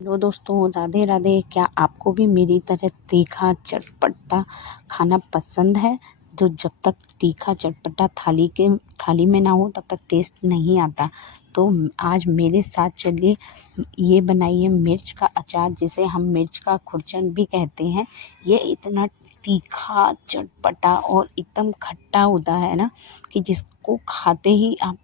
Hello दोस्तों, राधे राधे। क्या आपको भी मेरी तरह तीखा चटपटा खाना पसंद है? तो जब तक तीखा चटपटा थाली में ना हो तब तक टेस्ट नहीं आता। तो आज मेरे साथ चलिए, ये बनाइए मिर्च का अचार, जिसे हम मिर्च का खुरचन भी कहते हैं। ये इतना तीखा चटपटा और एकदम खट्टा होता है ना कि जिसको खाते ही आपका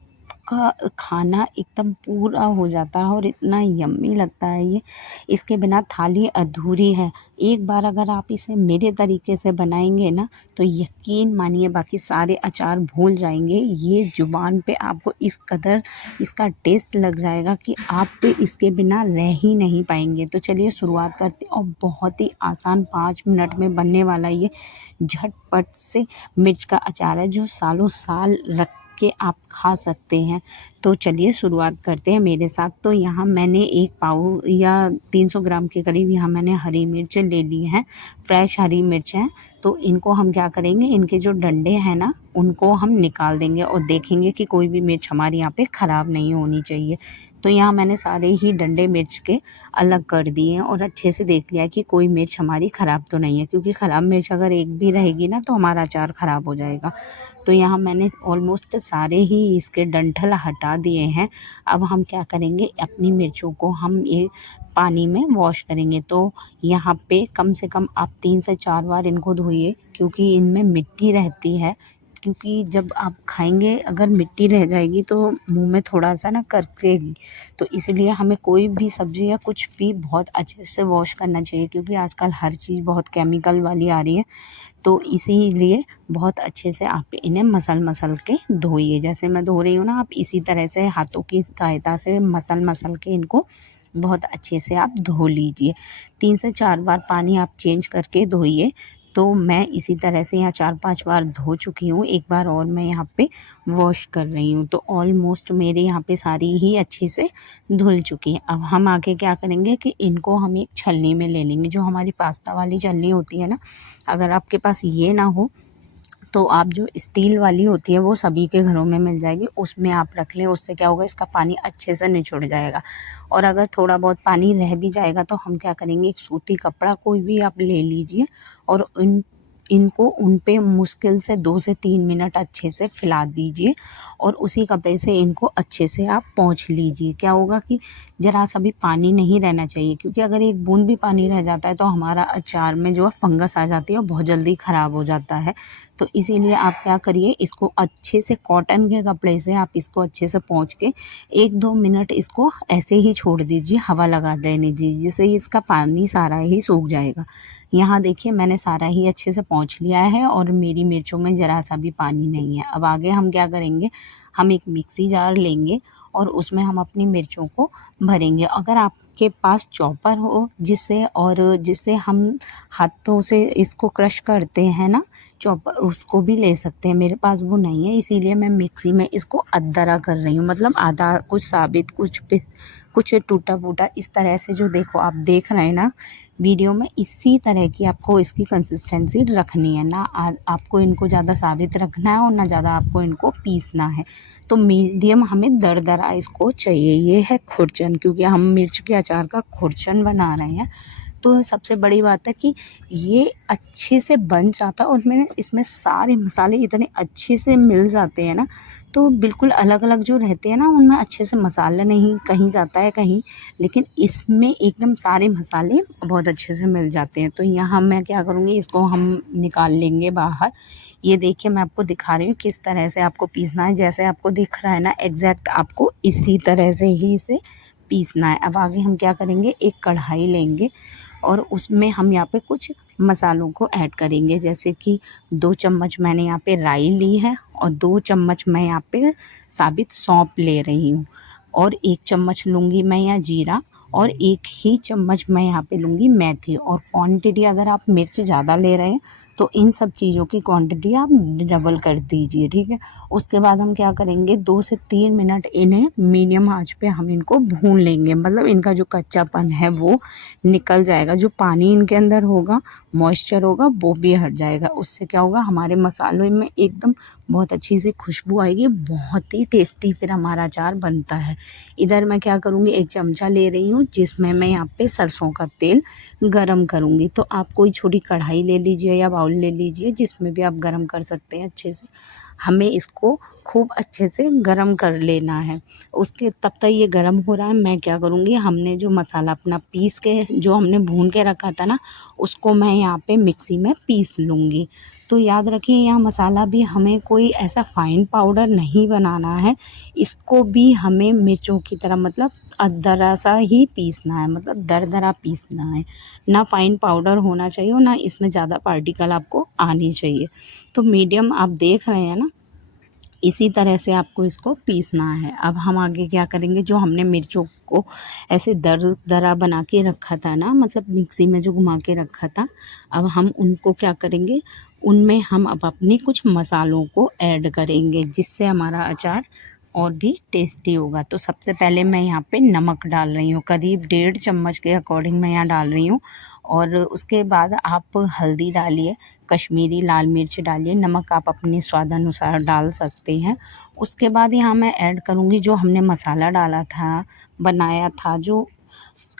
खाना एकदम पूरा हो जाता है और इतना यम्मी लगता है ये। इसके बिना थाली अधूरी है। एक बार अगर आप इसे मेरे तरीके से बनाएंगे ना, तो यकीन मानिए बाकी सारे अचार भूल जाएंगे। ये जुबान पे आपको इस कदर इसका टेस्ट लग जाएगा कि आप पे इसके बिना रह ही नहीं पाएंगे। तो चलिए शुरुआत करते हैं। और बहुत ही आसान 5 मिनट में बनने वाला ये झटपट से मिर्च का अचार है, जो सालों साल रख के आप खा सकते हैं। तो चलिए शुरुआत करते हैं मेरे साथ। तो यहाँ मैंने 1 पाव या 300 ग्राम के करीब यहाँ मैंने हरी मिर्च ले ली हैं। फ्रेश हरी मिर्च हैं। तो इनको हम क्या करेंगे, इनके जो डंडे हैं ना, उनको हम निकाल देंगे और देखेंगे कि कोई भी मिर्च हमारी यहाँ पे ख़राब नहीं होनी चाहिए। तो यहाँ मैंने सारे ही डंडे मिर्च के अलग कर दिए हैं और अच्छे से देख लिया कि कोई मिर्च हमारी ख़राब तो नहीं है, क्योंकि ख़राब मिर्च अगर एक भी रहेगी ना तो हमारा अचार ख़राब हो जाएगा। तो यहाँ मैंने ऑलमोस्ट सारे ही इसके डंठल हटा दिए हैं। अब हम क्या करेंगे, अपनी मिर्चों को हम ये पानी में वॉश करेंगे। तो यहाँ पे कम से कम आप 3 से 4 बार इनको धोइए, क्योंकि इनमें मिट्टी रहती है। क्योंकि जब आप खाएंगे अगर मिट्टी रह जाएगी तो मुंह में थोड़ा सा ना करकेगी। तो इसलिए हमें कोई भी सब्ज़ी या कुछ भी बहुत अच्छे से वॉश करना चाहिए, क्योंकि आजकल हर चीज़ बहुत केमिकल वाली आ रही है। तो इसीलिए बहुत अच्छे से आप इन्हें मसल के धोइए। जैसे मैं धो रही हूँ ना, आप इसी तरह से हाथों की सहायता से मसल के इनको बहुत अच्छे से आप धो लीजिए। 3 से 4 बार पानी आप चेंज करके धोइए। तो मैं इसी तरह से यहाँ 4-5 बार धो चुकी हूँ। एक बार और मैं यहाँ पे वॉश कर रही हूँ। तो ऑलमोस्ट मेरे यहाँ पे सारी ही अच्छे से धुल चुकी है। अब हम आगे क्या करेंगे कि इनको हम एक छलनी में ले लेंगे, जो हमारी पास्ता वाली छलनी होती है ना। अगर आपके पास ये ना हो तो आप जो स्टील वाली होती है वो सभी के घरों में मिल जाएगी, उसमें आप रख लें। उससे क्या होगा, इसका पानी अच्छे से निचुड़ जाएगा। और अगर थोड़ा बहुत पानी रह भी जाएगा तो हम क्या करेंगे, एक सूती कपड़ा कोई भी आप ले लीजिए और इनको उन पे मुश्किल से 2 से 3 मिनट अच्छे से फैला दीजिए और उसी कपड़े से इनको अच्छे से आप पोंछ लीजिए। क्या होगा कि ज़रा सा भी पानी नहीं रहना चाहिए, क्योंकि अगर एक बूंद भी पानी रह जाता है तो हमारा अचार में जो है फंगस आ जाती है और बहुत जल्दी ख़राब हो जाता है। तो इसीलिए आप क्या करिए, इसको अच्छे से कॉटन के कपड़े से आप इसको अच्छे से पोंछ के 1-2 मिनट इसको ऐसे ही छोड़ दीजिए, हवा लगा देने दीजिए, जिससे इसका पानी सारा ही सूख जाएगा। यहाँ देखिए मैंने सारा ही अच्छे से पोंछ लिया है और मेरी मिर्चों में ज़रा सा भी पानी नहीं है। अब आगे हम क्या करेंगे, हम एक मिक्सी जार लेंगे और उसमें हम अपनी मिर्चों को भरेंगे। अगर आपके पास चॉपर हो जिससे हम हाथों से इसको क्रश करते हैं ना, चॉपर, उसको भी ले सकते हैं। मेरे पास वो नहीं है, इसीलिए मैं मिक्सी में इसको अदरा कर रही हूँ। मतलब आधा कुछ साबित कुछ टूटा फूटा, इस तरह से जो देखो आप देख रहे हैं ना वीडियो में, इसी तरह की आपको इसकी कंसिस्टेंसी रखनी है। ना आपको इनको ज़्यादा साबित रखना है और ना ज़्यादा आपको इनको पीसना है। तो मीडियम हमें दरदरा इसको चाहिए। ये है खुरचन, क्योंकि हम मिर्च के अचार का खुरचन बना रहे हैं। तो सबसे बड़ी बात है कि ये अच्छे से बन जाता है और इसमें सारे मसाले इतने अच्छे से मिल जाते हैं ना, तो बिल्कुल अलग अलग जो रहते हैं ना उनमें अच्छे से मसाला नहीं कहीं जाता है कहीं, लेकिन इसमें एकदम सारे मसाले बहुत अच्छे से मिल जाते हैं। तो यहाँ मैं क्या करूँगी, इसको हम निकाल लेंगे बाहर। ये देखिए मैं आपको दिखा रही हूँ किस तरह से आपको पीसना है। जैसे आपको दिख रहा है ना, एग्जैक्ट आपको इसी तरह से ही इसे पीसना है। अब आगे हम क्या करेंगे, एक कढ़ाई लेंगे और उसमें हम यहाँ पे कुछ मसालों को ऐड करेंगे। जैसे कि 2 चम्मच मैंने यहाँ पे राई ली है और 2 चम्मच मैं यहाँ पे साबित सौंफ ले रही हूँ और 1 चम्मच लूँगी मैं यहाँ जीरा और 1 ही चम्मच मैं यहाँ पे लूँगी मेथी। और क्वांटिटी अगर आप मिर्च ज़्यादा ले रहे हैं तो तो इन सब चीज़ों की क्वांटिटी आप डबल कर दीजिए, ठीक है। उसके बाद हम क्या करेंगे, 2 से 3 मिनट इन्हें मीडियम आंच पे हम इनको भून लेंगे, मतलब इनका जो कच्चापन है वो निकल जाएगा, जो पानी इनके अंदर होगा, मॉइस्चर होगा, वो भी हट जाएगा। उससे क्या होगा, हमारे मसालों में एकदम बहुत अच्छी सी खुशबू आएगी, बहुत ही टेस्टी फिर हमारा अचार बनता है। इधर मैं क्या करूँगी, 1 चमचा ले रही हूँ जिसमें मैं यहाँ पे सरसों का तेल गरम करूँगी। तो आप कोई छोटी कढ़ाई ले लीजिए या बाउल ले लीजिए, जिसमें भी आप गरम कर सकते हैं अच्छे से। हमें इसको खूब अच्छे से गरम कर लेना है। उसके तब तक ये गरम हो रहा है, मैं क्या करूँगी, हमने जो मसाला अपना पीस के जो हमने भून के रखा था ना, उसको मैं यहाँ पे मिक्सी में पीस लूँगी। तो याद रखिए, यहाँ मसाला भी हमें कोई ऐसा फ़ाइन पाउडर नहीं बनाना है, इसको भी हमें मिर्चों की तरह मतलब दरदरा सा ही पीसना है, मतलब दरदरा पीसना है, ना फ़ाइन पाउडर होना चाहिए और ना इसमें ज़्यादा पार्टिकल आपको आनी चाहिए। तो मीडियम आप देख रहे हैं ना, इसी तरह से आपको इसको पीसना है। अब हम आगे क्या करेंगे, जो हमने मिर्चों को ऐसे दरदरा बना के रखा था ना, मतलब मिक्सी में जो घुमा के रखा था, अब हम उनको क्या करेंगे, उनमें हम अब अपने कुछ मसालों को ऐड करेंगे, जिससे हमारा अचार और भी टेस्टी होगा। तो सबसे पहले मैं यहाँ पे नमक डाल रही हूँ, करीब 1.5 चम्मच के अकॉर्डिंग मैं यहाँ डाल रही हूँ। और उसके बाद आप हल्दी डालिए, कश्मीरी लाल मिर्च डालिए, नमक आप अपने स्वादानुसार डाल सकते हैं। उसके बाद यहाँ मैं ऐड करूँगी जो हमने मसाला डाला था, बनाया था, जो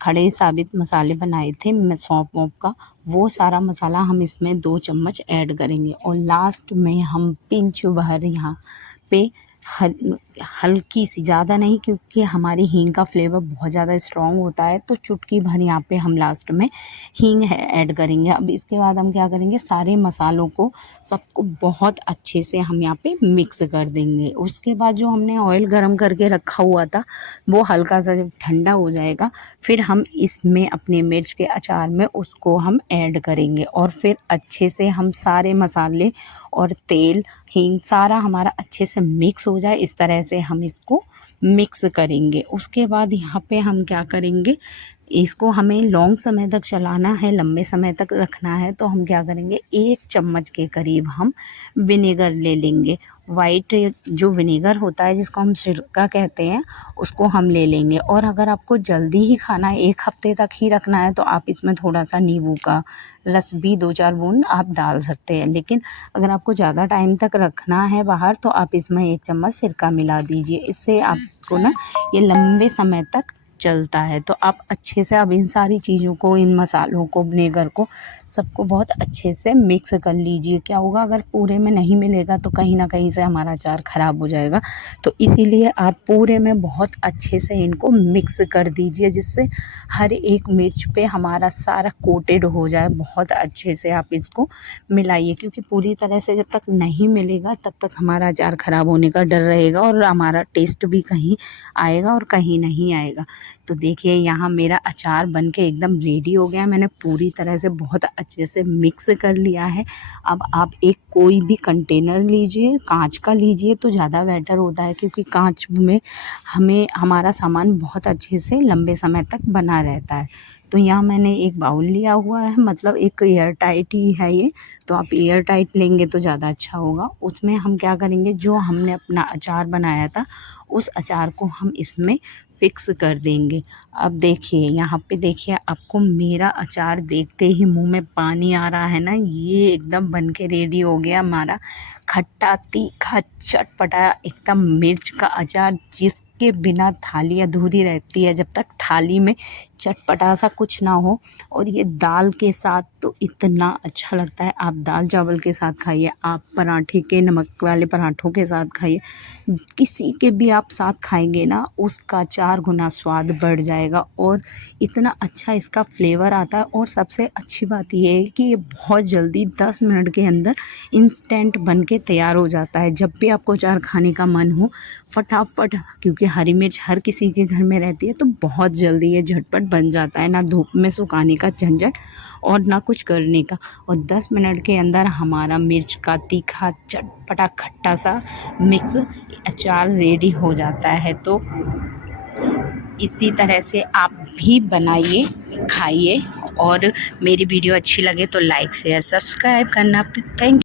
खड़े साबित मसाले बनाए थे सौंफ वौंफ का, वो सारा मसाला हम इसमें 2 चम्मच ऐड करेंगे। और लास्ट में हम पिंच भर यहाँ पे हल्की सी, ज़्यादा नहीं क्योंकि हमारी हींग का फ्लेवर बहुत ज़्यादा स्ट्रॉन्ग होता है, तो चुटकी भर यहाँ पे हम लास्ट में हींग है ऐड करेंगे। अब इसके बाद हम क्या करेंगे, सारे मसालों को सबको बहुत अच्छे से हम यहाँ पे मिक्स कर देंगे। उसके बाद जो हमने ऑयल गरम करके रखा हुआ था, वो हल्का सा जब ठंडा हो जाएगा, फिर हम इसमें अपने मिर्च के अचार में उसको हम ऐड करेंगे। और फिर अच्छे से हम सारे मसाले और तेल, हींग सारा हमारा अच्छे से मिक्स हो जाए, इस तरह से हम इसको मिक्स करेंगे। उसके बाद यहाँ पे हम क्या करेंगे, इसको हमें लॉन्ग समय तक चलाना है, लंबे समय तक रखना है, तो हम क्या करेंगे, 1 चम्मच के करीब हम विनेगर ले लेंगे। वाइट जो विनेगर होता है, जिसको हम सिरका कहते हैं, उसको हम ले लेंगे। और अगर आपको जल्दी ही खाना है, 1 हफ्ते तक ही रखना है, तो आप इसमें थोड़ा सा नींबू का रस भी 2-4 बूंद आप डाल सकते हैं। लेकिन अगर आपको ज़्यादा टाइम तक रखना है बाहर, तो आप इसमें 1 चम्मच सिरका मिला दीजिए, इससे आपको ना ये लंबे समय तक चलता है। तो आप अच्छे से अब इन सारी चीज़ों को, इन मसालों को, विनेगर को, सबको बहुत अच्छे से मिक्स कर लीजिए। क्या होगा, अगर पूरे में नहीं मिलेगा तो कहीं ना कहीं से हमारा अचार ख़राब हो जाएगा। तो इसीलिए आप पूरे में बहुत अच्छे से इनको मिक्स कर दीजिए, जिससे हर एक मिर्च पे हमारा सारा कोटेड हो जाए। बहुत अच्छे से आप इसको मिलाइए, क्योंकि पूरी तरह से जब तक नहीं मिलेगा तब तक हमारा अचार ख़राब होने का डर रहेगा और हमारा टेस्ट भी कहीं आएगा और कहीं नहीं आएगा। तो देखिए, यहाँ मेरा अचार बन के एकदम रेडी हो गया। मैंने पूरी तरह से बहुत अच्छे से मिक्स कर लिया है। अब आप एक कोई भी कंटेनर लीजिए, कांच का लीजिए तो ज़्यादा बेटर होता है, क्योंकि कांच में हमें हमारा सामान बहुत अच्छे से लंबे समय तक बना रहता है। तो यहाँ मैंने एक बाउल लिया हुआ है, मतलब एक एयर टाइट ही है ये, तो आप एयर टाइट लेंगे तो ज़्यादा अच्छा होगा। उसमें हम क्या करेंगे, जो हमने अपना अचार बनाया था, उस अचार को हम इसमें फिक्स कर देंगे। अब देखिए, यहाँ पे देखिए, आपको मेरा अचार देखते ही मुंह में पानी आ रहा है ना। ये एकदम बन के रेडी हो गया हमारा खट्टा तीखा चटपटा एकदम मिर्च का अचार, जिसके बिना थाली अधूरी रहती है, जब तक थाली में चटपटा सा कुछ ना हो। और ये दाल के साथ तो इतना अच्छा लगता है। आप दाल चावल के साथ खाइए, आप पराठे के, नमक वाले पराठों के साथ खाइए, किसी के भी आप साथ खाएंगे ना, उसका 4 गुना स्वाद बढ़ जाएगा और इतना अच्छा इसका फ्लेवर आता है। और सबसे अच्छी बात ये है कि ये बहुत जल्दी 10 मिनट के अंदर इंस्टेंट बन के तैयार हो जाता है। जब भी आपको अचार खाने का मन हो, फटाफट, क्योंकि हरी मिर्च हर किसी के घर में रहती है, तो बहुत जल्दी ये झटपट बन जाता है। ना धूप में सुखाने का झंझट और ना कुछ करने का। और 10 मिनट के अंदर हमारा मिर्च का तीखा चटपटा खट्टा सा मिक्स अचार रेडी हो जाता है। तो इसी तरह से आप भी बनाइए, खाइए और मेरी वीडियो अच्छी लगे तो लाइक शेयर सब्सक्राइब करना। थैंक